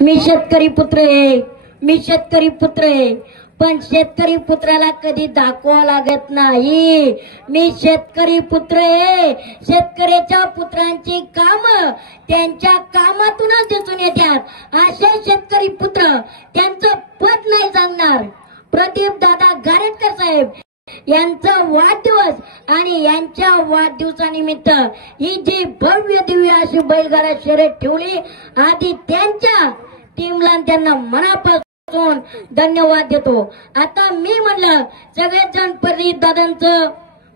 मी शेतकरी पुत्र आहे, मी शेतकरी पुत्र आहे, पण शेतकरी पुत्राला कधी दाखवा लागत नाही. मी शेतकरी पुत्र आहे. शेतकऱ्याच्या पुत्रांची काम त्यांच्या कामातूनच दिसून येतात. असे शेतकरी पुत्र त्यांचं पद नाही सांगणार. प्रदीप दादा गारेटकर साहेब यांचा वाढदिवस आणि यांच्या वाढदिवसानिमित्त ही जी भव्य दिव्य अशी बैलगाडा शर्यत ठेवली, आधी त्यांच्या टीमला त्यांना मनापासून धन्यवाद देतो. आता मी म्हणलं सगळेच जण प्रदीप दादांचं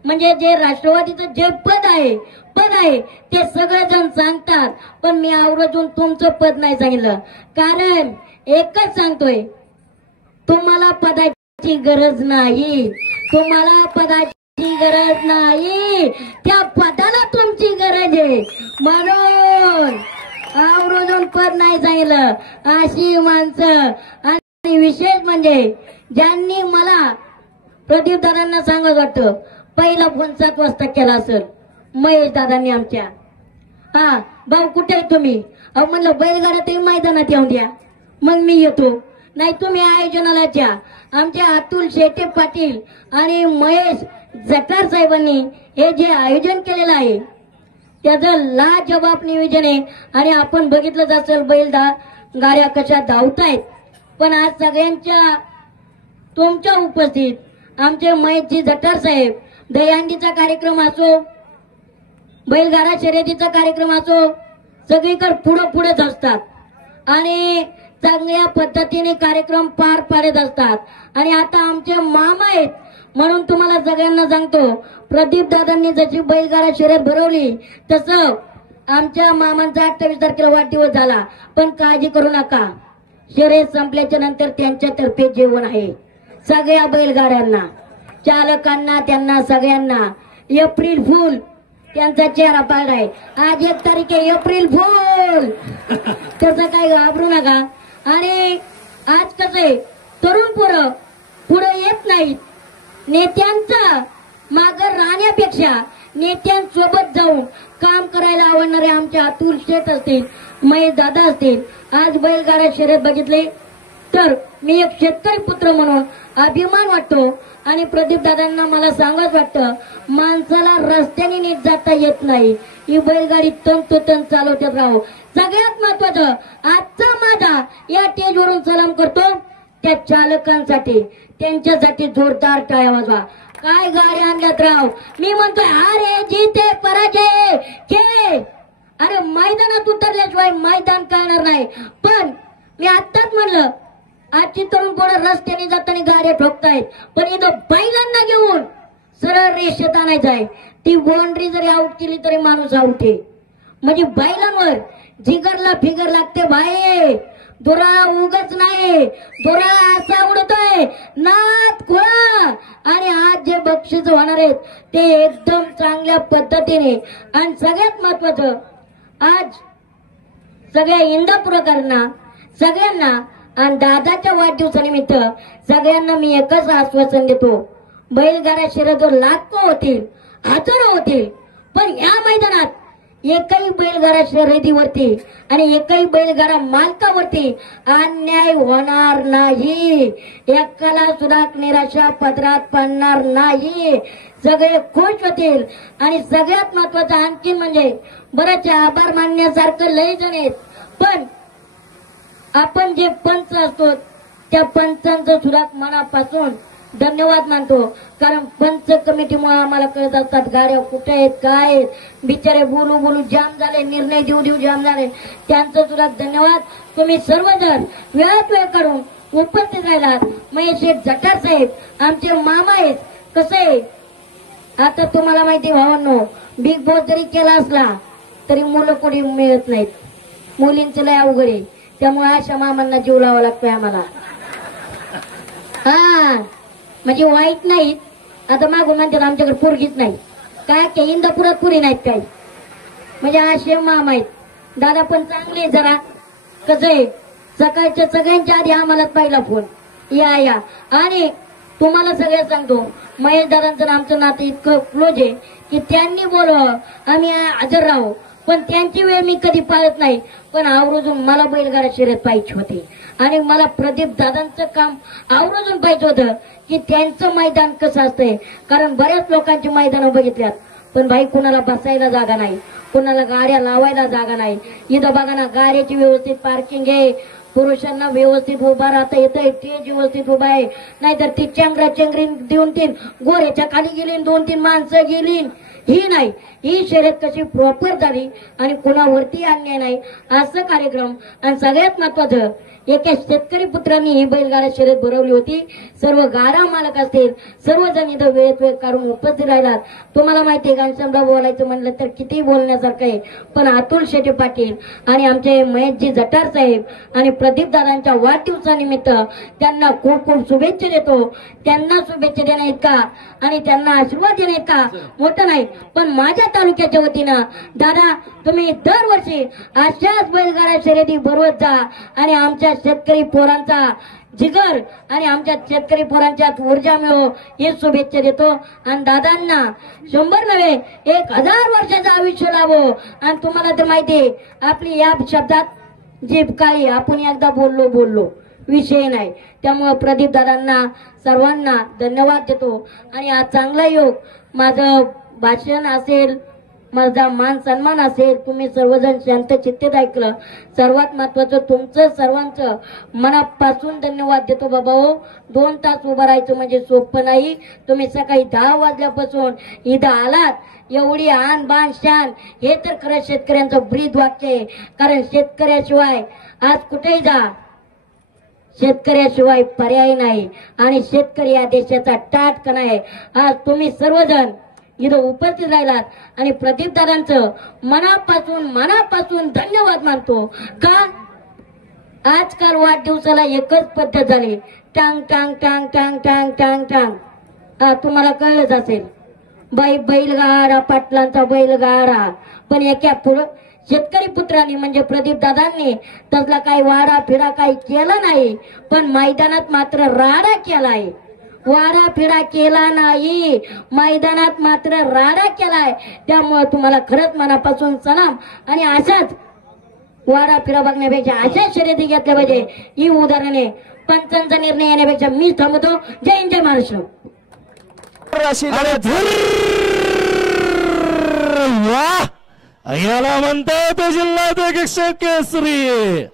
म्हणजे जे राष्ट्रवादीचं जे पद आहे ते सगळेजण सांगतात, पण मी आवर्जून तुमचं पद नाही सांगितलं. कारण एकच सांगतोय, तुम्हाला पदाची गरज नाही, तुम्हाला पदाची गरज नाही, त्या पदाला तुमची गरज आहे. म्हणून आवर्जून पद नाही सांगितलं. अशी माणसं आणि विशेष म्हणजे ज्यांनी मला प्रदीप दादांना सांगत वाटतं पहिला फोन 7 वाजता केला असेल महेश दादांनी आमच्या. हा भाऊ कुठे आहे तुम्ही? अहो म्हणलं बैलगाडा ते मैदानात येऊन द्या, मग मी येतो. नाही तुम्ही आयोजनाला द्या. आमचे अतुल शेटे पाटील आणि महेश जटार साहेबांनी हे जे आयोजन केलेलं आहे त्याचं लाजवाब नियोजन आहे. आणि आपण बघितलंच असेल बैलगाड्या कशा धावतायत. पण आज सगळ्यांच्या तुमच्या उपस्थित आमचे महेशजी जटार साहेब दहीहंडीचा कार्यक्रम असो, बैलगाडा शर्यतीचा कार्यक्रम असो, सगळीकडे पुढेच असतात आणि चांगल्या पद्धतीने कार्यक्रम पार पाडत असतात. आणि आता आमचे मामा आहेत म्हणून तुम्हाला सगळ्यांना सांगतो, प्रदीप दादांनी जशी बैलगाडा शर्यत भरवली तसं आमच्या मामांचा 28 तारखेला वाढदिवस झाला. पण काळजी करू नका, शर्यत संपल्याच्या नंतर त्यांच्यातर्फे जेवण आहे सगळ्या बैलगाड्यांना, चालकांना, त्यांना सगळ्यांना. एप्रिल फूल त्यांचा चेहरा पाळलाय. आज 1 तारीख आहे, एप्रिल फूल. त्याचं काही घाबरू नका. आणि आज कसं तरुण पोरं पुढे येत नाहीत. नेत्यांचा माग राहण्यापेक्षा नेत्यांसोबत जाऊन काम करायला आवडणारे आमचे अतुल शेठ असतील, महेश दादा असतील. आज बैलगाडा शर्यत बघितले तर मी एक शेतकरी पुत्र म्हणून अभिमान वाटतो. आणि प्रदीप दादांना मला सांगत वाटतं, माणसाला रस्त्याने नीट जाता येत नाही, ही बैलगाडी तंतोतंत चालवतात राहो. सगळ्यात महत्वाचं आजचा माझा या स्टेजवरून सलाम करतो त्या चालकांसाठी, त्यांच्यासाठी जोरदार टाळ्या वाजवा. काय गाड्या आणल्यात राव. मी म्हणतोय हारे जिते पराजय खेळ. अरे मैदानात उतरल्याशिवाय मैदान कळणार नाही. पण मी आत्ताच म्हणलं, आजची तरुण पोरं रस्त्याने जाताना गाड्या ठोकतायत, पण इथं बैलांना घेऊन सरळ रेषेत आणायचं आहे. ती बाउंड्री जरी आउट केली तरी माणूस आउट आहे. म्हणजे बैलांवर जिगरला फिगर लागते भाई. दोरा उगच नाही, दोरा असा उडतोय नाथ खोळा. आणि आज जे बक्षीस होणार आहेत ते एकदम चांगल्या पद्धतीने. आणि सगळ्यात महत्वाचं आज सगळ्या इंदापूरकरांना सगळ्यांना आणि दादाच्या वाढदिवसानिमित्त सगळ्यांना मी एकच आश्वासन देतो, बैलगाडा शर्यतीवर लाखो होतील, हजारो होतील, पण या मैदानात एकही बैलगाडा शर्यतीवरती आणि एकही बैलगाडा मालकावरती अन्याय होणार नाही. एकाला सुद्धा निराशा पदरात पडणार नाही. सगळे खुश होतील. आणि सगळ्यात महत्वाचं आणखी म्हणजे बरेच आभार मानण्यासारखं लय जण आहेत, पण आपण जे पंच असतो त्या पंचांचं सुद्धा मनापासून धन्यवाद मानतो. कारण पंच कमिटीमुळे आम्हाला कळत असतात गाड्या कुठे आहेत, काय आहेत. बिचारे बोलू जाम झाले, निर्णय देऊ जाम झाले, त्यांचं सुद्धा धन्यवाद. तुम्ही सर्वजण वेळात वेळ काढून उपस्थित राहिलात. महेश जटार साहेब आमचे मामा आहेत. कसं आहे आता तुम्हाला माहिती भावांनो, बिग बॉस जरी केला असला तरी मुलं कोणी मिळत नाहीत, मुलींचं लय अवघड आहे. त्यामुळे अशा मामांना जीव लावा लागतोय आम्हाला. हा म्हणजे वाईट नाहीत. आता मागून म्हणतात आमच्याकडे पोरगीच नाही, काय की इंदापुरात पुरी नाहीत काही, म्हणजे असे मामा आहेत. दादा पण चांगले जरा कसं आहे सकाळच्या सगळ्यांच्या आधी आम्हाला पहिला फोन या. आणि तुम्हाला सगळं सांगतो, महेश दादांचं आमचं नातं इतकं क्लोज आहे की त्यांनी बोलव आम्ही हजर राहू. पण त्यांची वेळ मी कधी पाळत नाही. पण आवर्जून मला बैलगाडा शर्यत पाहिजे होती आणि मला प्रदीप दादांचं काम आवर्जून पाहिजे होतं की त्यांचं मैदान कसं असतंय. कारण बऱ्याच लोकांची मैदानं बघितल्यात, पण भाई कुणाला बसायला जागा नाही, कुणाला गाड्या लावायला जागा नाही. इथं बघा ना, गाड्याची व्यवस्थित पार्किंग आहे, पुरुषांना व्यवस्थित उभा राहता येतंय, स्टेज व्यवस्थित उभा आहे. नाहीतर ती चेंगरा चेंगरी 2-3 गोऱ्याच्या खाली गेली, 2-3 माणसं गेली. ही नाही, ही शर्यत कशी प्रॉपर झाली आणि कुणावरती अन्याय नाही असं कार्यक्रम. आणि सगळ्यात महत्वाचं, एका शेतकरी पुत्रांनी ही बैलगाडा शर्यत भरवली होती. सर्व गाडा मालक असतील, सर्वजण इथं वेळेत वेळ काढून उपस्थित राहिलात. तुम्हाला माहिती आहे, घनश्यामराव बोलायचं म्हणलं तर किती बोलण्यासारखं आहे. पण अतुल शेटे पाटील आणि आमचे महेशजी जटार साहेब आणि प्रदीप दादांच्या वाढदिवसानिमित्त त्यांना खूप खूप शुभेच्छा देतो. त्यांना शुभेच्छा देण्या इतका आणि त्यांना आशीर्वाद देण्या इतका मोठं नाही. पण माझ्या तालुक्याच्या वतीनं दादा, तुम्ही दरवर्षी अशाच बैलगाडा शर्यती भरवत जा आणि आमच्या शेतकरी पोरांचा जिगर आणि आमच्या शेतकरी पोरांच्या ऊर्जा मिळो ही शुभेच्छा देतो. आणि दादांना 100 नव्हे 1000 वर्षाचं आयुष्य लाभो. आणि तुम्हाला तर माहिती आहे, आपली या शब्दात जीभ काळी, आपण एकदा बोललो विषय नाही. त्यामुळे प्रदीप दादांना सर्वांना धन्यवाद देतो. आणि हा चांगला योग, माझं भाषण असेल, माझा मान सन्मान असेल, तुम्ही सर्वजण शांत चित्तेत ऐकलं. सर्वात महत्वाचं तुमचं सर्वांचं मनापासून धन्यवाद देतो. बाबा हो, 2 तास उभं राहायचं म्हणजे सोपं नाही. तुम्ही सकाळी 10 वाजल्यापासून इथं आलात, एवढी आन बाण शान, हे तर खरं शेतकऱ्यांचं ब्रीद वाक्य आहे. कारण शेतकऱ्याशिवाय आज कुठेही जा, शेतकऱ्याशिवाय पर्याय नाही आणि शेतकरी या देशाचा टाटकणा आहे. आज तुम्ही सर्वजण इथं उपस्थित राहिलात आणि प्रदीप दादांचं मनापासून धन्यवाद मानतो. का आजकाल वाढदिवसाला एकच पद्धत झाली, टांग टांग टांग टांग टांग टांग टांग. तुम्हाला कळलंच असेल, बैलगाडा पाटलांचा बैलगाडा. पण एका शेतकरी पुत्रांनी म्हणजे प्रदीप दादांनी तसला काही वाडा फिरा काही केला नाही, पण मैदानात मात्र राडा केलाय. वाडा फिरा केला नाही, मैदानात मात्र राडा केलाय. त्यामुळे तुम्हाला खरंच मनापासून सलाम. आणि अशाच वाडा फिरा बघण्यापेक्षा अशाच शर्यती घेतल्या पाहिजे. ही उदाहरणे, पंचांचा निर्णय येण्यापेक्षा मी थांबतो. जय हिंद, जय महाराष्ट्र. याला म्हणतात जिल्हा केसरी.